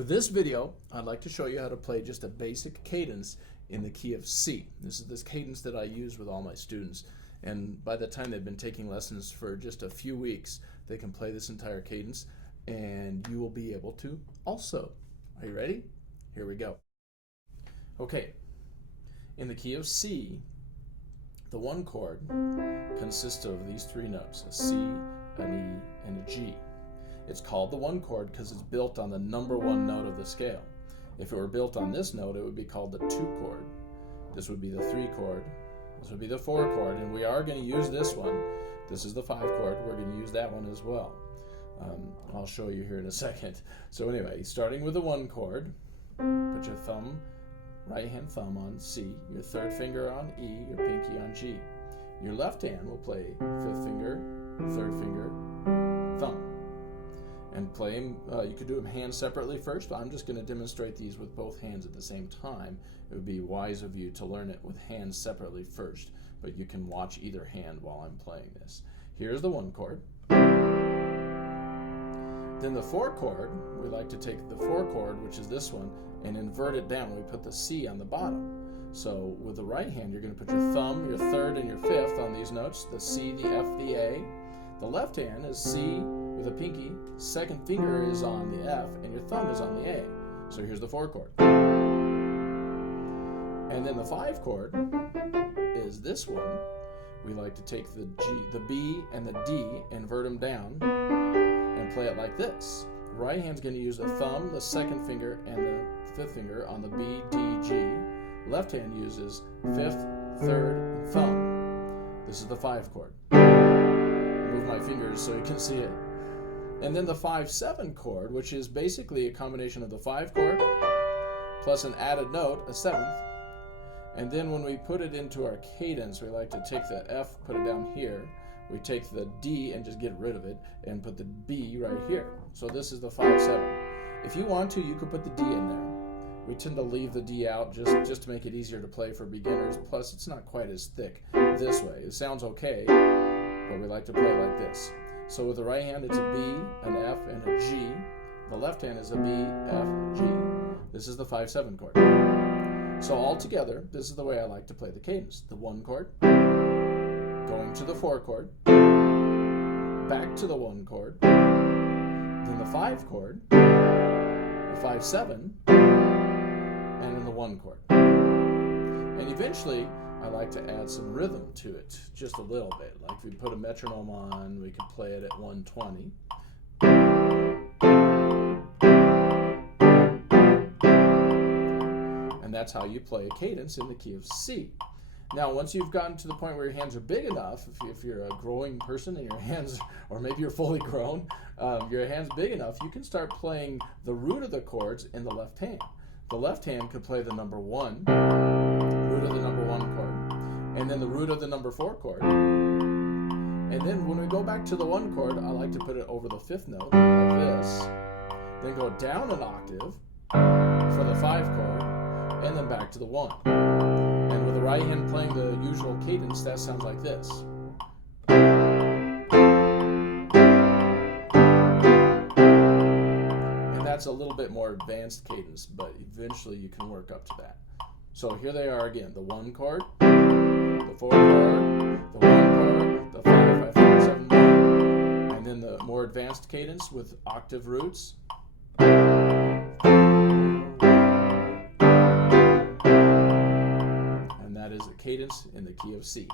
With this video, I'd like to show you how to play just a basic cadence in the key of C. This is this cadence that I use with all my students, and by the time they've been taking lessons for just a few weeks, they can play this entire cadence, and you will be able to also. Are you ready? Here we go. Okay, in the key of C, the one chord consists of these three notes, a C, an E, and a G. It's called the one chord because it's built on the number one note of the scale. If it were built on this note, it would be called the two chord. This would be the three chord. This would be the four chord, and we are going to use this one. This is the five chord. We're going to use that one as well. I'll show you here in a second. So anyway, starting with the one chord, put your right hand thumb on C, your third finger on E, your pinky on G. Your left hand will play fifth finger, third finger, thumb. And play them, you could do them hands separately first, but I'm just going to demonstrate these with both hands at the same time. It would be wise of you to learn it with hands separately first, but you can watch either hand while I'm playing this. Here's the one chord. Then the four chord, we like to take the four chord, which is this one, and invert it down. We put the C on the bottom. So with the right hand, you're going to put your thumb, your third, and your fifth on these notes, the C, the F, the A. The left hand is C with a pinky, second finger is on the F, and your thumb is on the A. So here's the four chord. And then the five chord is this one. We like to take the G, the B, and the D, invert them down, and play it like this. The right hand's going to use the thumb, the second finger, and the fifth finger on the B, D, G. Left hand uses fifth, third, and thumb. This is the five chord. Move my fingers so you can see it. And then the 5-7 chord, which is basically a combination of the 5 chord plus an added note, a seventh. And then when we put it into our cadence, we like to take the F, put it down here. We take the D and just get rid of it and put the B right here. So this is the 5-7. If you want to, you could put the D in there. We tend to leave the D out just to make it easier to play for beginners. Plus, it's not quite as thick this way. It sounds okay, but we like to play it like this. So with the right hand, it's a B, an F, and a G. The left hand is a B, F, G. This is the 5-7 chord. So all together, this is the way I like to play the cadence. The one chord, going to the four chord, back to the one chord, then the five chord, the 5-7, and then the one chord. And eventually, I like to add some rhythm to it, just a little bit. Like if we put a metronome on, we could play it at 120. And that's how you play a cadence in the key of C. Now, once you've gotten to the point where your hands are big enough, if you're a growing person and your hands, or maybe you're fully grown, your hand's big enough, you can start playing the root of the chords in the left hand. The left hand could play the number one, root of the number one chord, and then the root of the number four chord. And then when we go back to the one chord, I like to put it over the fifth note, like this, then go down an octave for the five chord, and then back to the one. And with the right hand playing the usual cadence, that sounds like this. That's a little bit more advanced cadence, but eventually you can work up to that. So here they are again, the one chord, the four chord, the one chord, the 5, 5, 7, 1, and then the more advanced cadence with octave roots. And that is a cadence in the key of C.